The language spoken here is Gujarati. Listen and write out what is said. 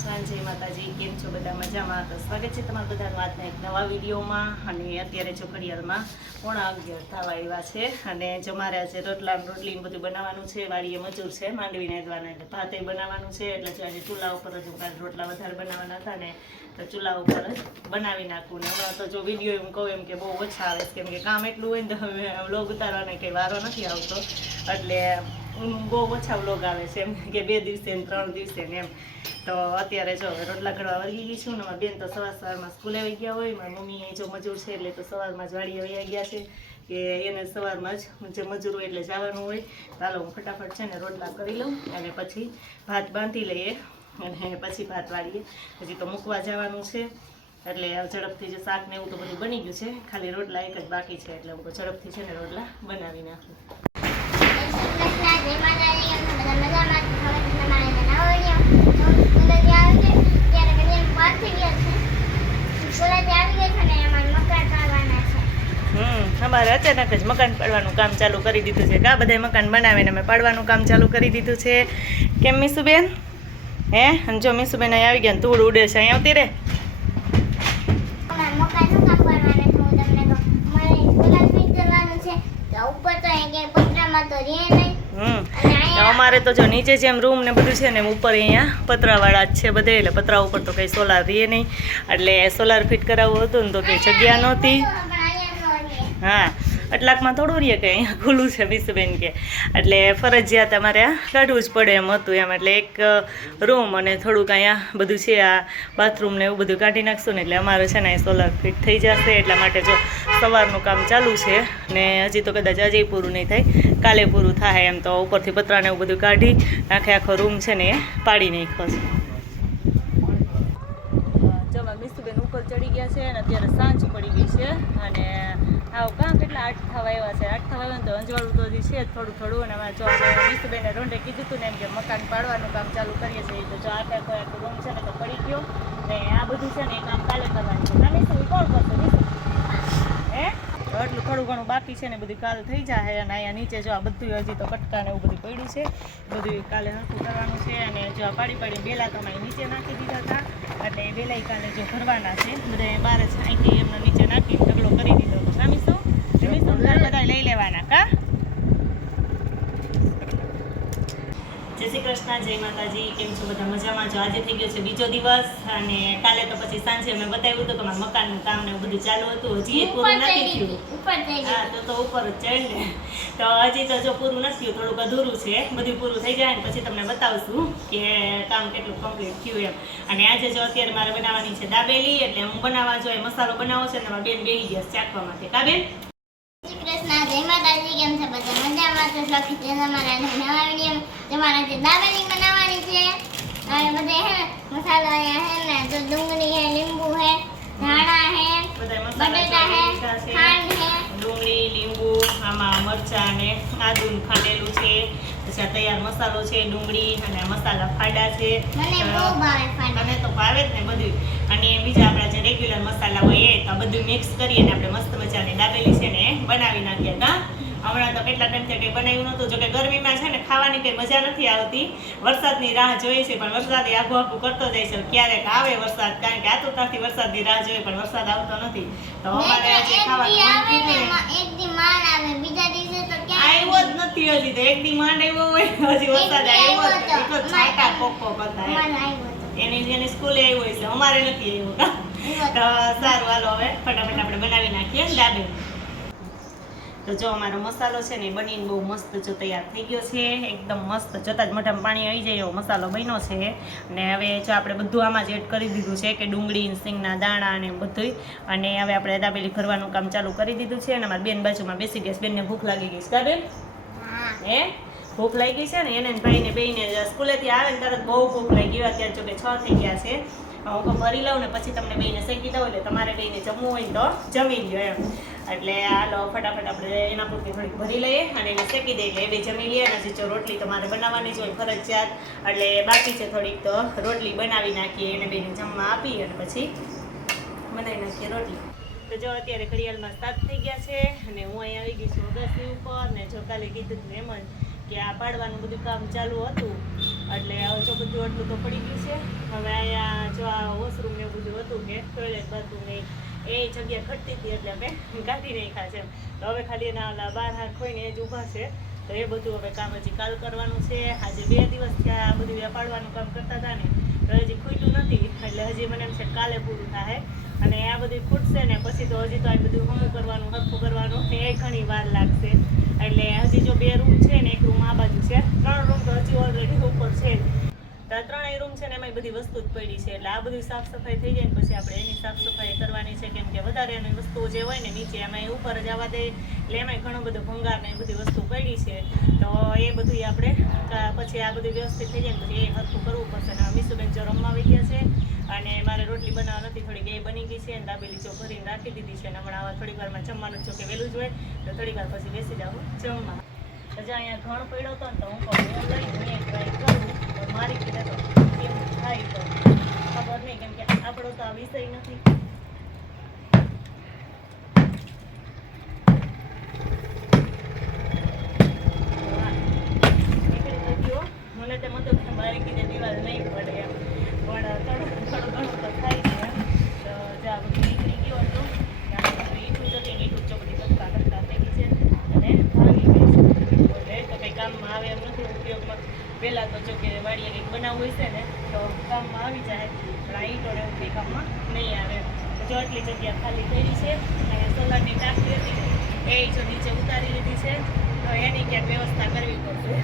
કૃષ્ણ, જય માતાજી. કેમ છો બધા? મજામાં? તો સ્વાગત છે તમારા બધાનું આજના એક નવા વિડીયોમાં. અને અત્યારે જો ઘડિયાળમાં 11:30 થવા આવ્યા છે. અને જો મારે આજે રોટલી બધું બનાવવાનું છે. વાડીએ મજૂર છે, માંડવી નાદવાના, એટલે ભાતે બનાવવાનું છે. એટલે જો આજે ચૂલા ઉપર જ કાલે રોટલા વધારે બનાવવાના હતા ને, તો ચૂલા ઉપર જ બનાવી નાખું. ને હમણાં તો જો વિડીયો એમ કહું એમ કે બહુ ઓછા આવે છે, કેમ કે કામ એટલું હોય ને તો હવે વ્લોગ ઉતારવાનો કંઈ વારો નથી આવતો. એટલે બહુ ઓછા વ્લોગ આવે છે, એમ કે 2 દિવસે ને 3 દિવસે ને એમ. તો અત્યારે જો રોટલા ઘડવા વળગી ગઈ છું ને. મારા બેન તો સવારમાં સ્કૂલે આવી ગયા હોય. મારી મમ્મી જો મજૂર છે એટલે તો સવારમાં જ વાડીએ વહી ગયા છે, કે એને સવારમાં જ જે મજૂર હોય એટલે જવાનું હોય. ચાલો હું ફટાફટ છે ને રોટલા કરી લઉં અને પછી ભાત બાંધી લઈએ અને પછી ભાત વાળીએ. પછી તો મૂકવા જવાનું છે, એટલે ઝડપથી જે શાક ને એવું તો બધું બની ગયું છે, ખાલી રોટલા એક જ બાકી છે. એટલે હું ઝડપથી છે ને રોટલા બનાવી નાખું. અમારે અચાનક જ મકાન પાડવાનું કામ ચાલુ કરી દીધું છે. કા બધા મકાન બનાવે ને અમે પાડવાનું કામ ચાલુ કરી દીધું છે. કેમ મીસુબેન? હે? અને જો મીસુબેન અહીં આવી ગયા ને ધૂળ ઉડે છે. અહીં આવતી રે. અમારે તો જો નીચે જેમ રૂમ ને બધું છે ને ઉપર અહીંયા પતરાવાળા જ છે બધે, એટલે પતરા ઉપર તો કંઈ સોલાર રહે નહીં. એટલે સોલાર ફિટ કરાવવું હતું ને તો કંઈ જગ્યા નહોતી. હા, એટલાકમાં થોડું રહીએ કે અહીંયા ખુલ્લું છે મીસુબેન કે, એટલે ફરજિયાત અમારે આ કાઢવું જ પડે એમ હતું એમ. એટલે એક રૂમ અને થોડુંક અહીંયા બધું છે, આ બાથરૂમ ને એવું બધું કાઢી નાખશું ને એટલે અમારે છે ને સોલાર ફિટ થઈ જશે. એટલા માટે જો સવારનું કામ ચાલુ છે ને હજી તો કદાચ આજે પૂરું નહીં થાય, કાલે પૂરું થાય એમ. તો ઉપરથી પતરાને એવું બધું કાઢી આખો રૂમ છે ને એ પાડી નાખ્યો છે. જો મીસુબેન ઉપર ચડી ગયા છે અને અત્યારે સાંજ પડી ગઈ છે. અને આવું કાં કેટલા 8 થવા આવ્યા છે. 8 થવા આવ્યા ને તો અંજવાળું તો હજી છે થોડું થોડું. અને જો આપણે મીસુબેને રોંઢે કીધું હતું ને એમ કે મકાન પાડવાનું કામ ચાલુ કરીએ છીએ. તો જો આખો રૂમ છે ને તો પડી ગયો ને આ બધું છે ને એ કામ કાલે કરવાનું છે. ના મીસુ કોણ કરશે? મીસુ હે? એટલું થોડું ઘણું બાકી છે ને બધું કાલ થઈ જાય. અને અહીંયા નીચે જો આ બધું હજી તો કટકા ને એવું બધું પડ્યું છે, બધું કાલે હરખું કરવાનું છે. અને જો આ પાડી બેલા તો અમે નીચે નાખી દીધા હતા, એટલે એ બેલા કાલે જો ભરવાના છે. બધા બહાર જ અહીંથી એમને નીચે નાખી ઢગલો કરી દીધો હતો. મીસુ બધા લઈ લેવાના. કા જય શ્રી કૃષ્ણ, જય માતાજી. કેમ છો બધા? મજામાં? જો આજે થઈ ગયો છે બીજો દિવસ. અને કાલે તો પછી સાંજે અમે બતાવ્યું હતું કે અમારા મકાનનું કામ ને બધું ચાલુ હતું. હજી એ પૂરું નથી થયું. હા, તો ઉપર જ ચડ ને. તો હજી તો જો પૂરું નથી થયું, થોડુંક અધૂરું છે. બધું પૂરું થઈ જાય ને પછી તમને બતાવશું કે કામ કેટલું કમ્પ્લીટ થયું એમ. અને આજે જો અત્યારે મારે બનાવવાની છે દાબેલી. એટલે હું બનાવવા જોઈએ મસાલો બનાવો છે ને મારા બેન બેસી ગયા ચાખવા માટે. કા બેન? જય માતાજી. કેમ છે બધા? મજામાં? તો સ્વાગત છે તમારા નવા વિડીયો. તમારે જે દાબેલી બનાવવાની છે અને બધે હે મસાલો અહીંયા હે ને તો ડુંગળી હે, લીંબુ હે, ધાણા હે, બટેટા હે, ખાંડ હે, ડુંગળી, લીંબુ, આમાં મરચાં ને આદુ ખાંડેલું છે. પછી આ તૈયાર મસાલો છે, ડુંગળી અને મસાલા ફાડા છે. મને બહુ ભાવે ફાડા. મને તો ભાવે જ ને બધું. અને બીજા આપણા જે રેગ્યુલર મસાલા હોય એ તો બધું મિક્સ કરીને આપણે મસ્ત મજાની દાબેલી છે ને બનાવી નાખીએ. કા હમણાં તો કેટલા ટાઈમથી કંઈ બનાવ્યું નહોતું. જોકે ગરમીમાં છે ને ખાવાની કંઈ મજા નથી આવતી. વરસાદની રાહ જોઈએ છે, પણ વરસાદ આઘું આઘું કરતો જાય છે. ક્યારેક આવે વરસાદ, કારણ કે આતુરતાથી વરસાદની રાહ જોઈએ પણ વરસાદ આવતો નથી. તો અમારે આજે ખાવાનું એક દી માંડ આવે, બીજા દિવસે તો ક્યાં આવ્યો જ નથી. હજી તો એક દી માંડ આવ્યો હોય, હજી વરસાદ આવ્યો જ નથી. એટલો છાંટા કોકો કરતા એની સ્કૂલે આવ્યો હોય છે, અમારે નથી આવ્યો. તો સારું, હાલો હવે ફટાફટ આપણે બનાવી નાખીએ દાબેલી. તો જો અમારો મસાલો છે ને બનીને બહુ મસ્ત જો તૈયાર થઈ ગયો છે, એકદમ મસ્ત. જોતા જ મોઢામાં પાણી આવી જાય એવો મસાલો બન્યો છે. અને હવે જો આપણે બધું આમાં જ એડ કરી દીધું છે, કે ડુંગળી, સિંગના દાણા અને બધું. અને હવે આપણે દાબેલી ભરવાનું કામ ચાલુ કરી દીધું છે. અને અમારી બેન બાજુમાં બેસી ગયા છે. બેનને ભૂખ લાગી ગઈ છે. કા બેન? હે? ભૂખ લાગી ગઈ છે ને એને ભાઈને બેયને સ્કૂલેથી આવે ને તરત બહુ ભૂખ લાગી. અત્યારે જો કે 6 થઈ ગયા છે. હું તો ભરી લઉં ને પછી તમને બેયને શેકી દઉં, એટલે તમારે બેયને જમવું હોય ને તો જમી લો એમ. એટલે હાલો ફટાફટ આપણે એના પૂરતી થોડીક ભરી લઈએ અને એને શેકી દઈએ એટલે એ બે જમી લઈએ. અને હજી જો રોટલી તો મારે બનાવવાની જ હોય ફરજિયાત, એટલે બાકી છે થોડીક, તો રોટલી બનાવી નાખીએ. એને બેને જમવા આપી અને પછી બનાવી નાખીએ રોટલી. તો જો અત્યારે ઘડિયાળમાં 7 થઈ ગયા છે અને હું અહીં આવી ગઈ છું અગાસી ઉપર. ને જો કાલે કીધું હતું એમ જ કે આ પાડવાનું બધું કામ ચાલુ હતું, એટલે હવે જો બધું એટલું તો પડી ગયું છે. હવે અહીંયા વોશરૂમ ને એવું બધું હતું કે ટોયલેટ બાથરૂમ ને એ જગ્યા ઘટતી હતી એટલે અમે કાઢી નાખ્યા છે. તો હવે ખાલી એના ઓલા બાર હાથ ખોઈને એ જ ઊભા છે. તો એ બધું હવે કામ હજી કાલ કરવાનું છે. આજે 2 દિવસ થયા આ બધું વેપાડવાનું કામ કરતા હતા ને તો હજી ખૂટ્યું નથી, એટલે હજી મને એમ છે કાલે પૂરું થાય. અને આ બધું ખૂટશે ને પછી તો હજી તો આ બધું હમું કરવાનું, હરખું કરવાનું એ ઘણી વાર લાગશે. એટલે હજી જો 2 રૂમ છે ને 1 રૂમ આ બાજુ છે, 3 રૂમ તો હજી ઓલરેડી ઉપર છે. તો આ 3 રૂમ છે ને એમાં બધી વસ્તુ જ પડી છે. એટલે આ બધું સાફ સફાઈ થઈ જાય ને પછી આપણે એની સાફ સફાઈ કરવાની છે. કેમ કે વધારે એની વસ્તુઓ જે હોય ને નીચે એમાં ઉપર જ આવવા દે એટલે એમાંય ઘણો બધો ભંગાર ને એ બધી વસ્તુ પડી છે. તો એ બધું આપણે પછી આ બધું વ્યવસ્થિત થઈ જાય ને પછી એ હરખું કરવું પડશે. ને મીસુબેન જો રમવા આવી ગયા છે અને મારે રોટલી બનાવવા નથી, થોડીક એ બની ગઈ છે અને દાબેલી જો ભરીને રાખી દીધી છે. અને હમણાં આવા થોડીક વારમાં જમવાનું જો કે વહેલું જ હોય તો થોડીક વાર પછી બેસી જાઉં જમવા. હજી અહીંયા ઘણ પડ્યો હતો ને તો હું કહું હું લઈને ટ્રાય કરું તો મારી કીધે તો કેમ થાય તો ખબર નહીં, કેમ કે આપણો તો આ વિષય નથી. નીકળી તો ગયો, મને તેમ હતું કે મારી કીધે દિવાલ નહીં પડે એમ, પણ થોડું ઘણું તો થાય છે એમ. તો જ્યાં બધું નીકળી ગયો હતો ત્યાં ઈટું જતી ને ઈટું ચોકડી કરતા કરતા થઈ ગઈ છે અને ભાગી ગઈ છે. એટલે તો કંઈ કામમાં આવે એમ નથી ઉપયોગમાં. પહેલાં તો જો કે વાડીએ કંઈક બનાવવું હોય છે ને તો કામમાં આવી જાય, પણ આ ઈંટોને એવું કંઈ કામમાં નહીં આવે. જો આટલી જગ્યા ખાલી કરી છે અને સોલારની ટાંકી હતી એ જો નીચે ઉતારી લીધી છે. તો એની ક્યાંક વ્યવસ્થા કરવી પડશે.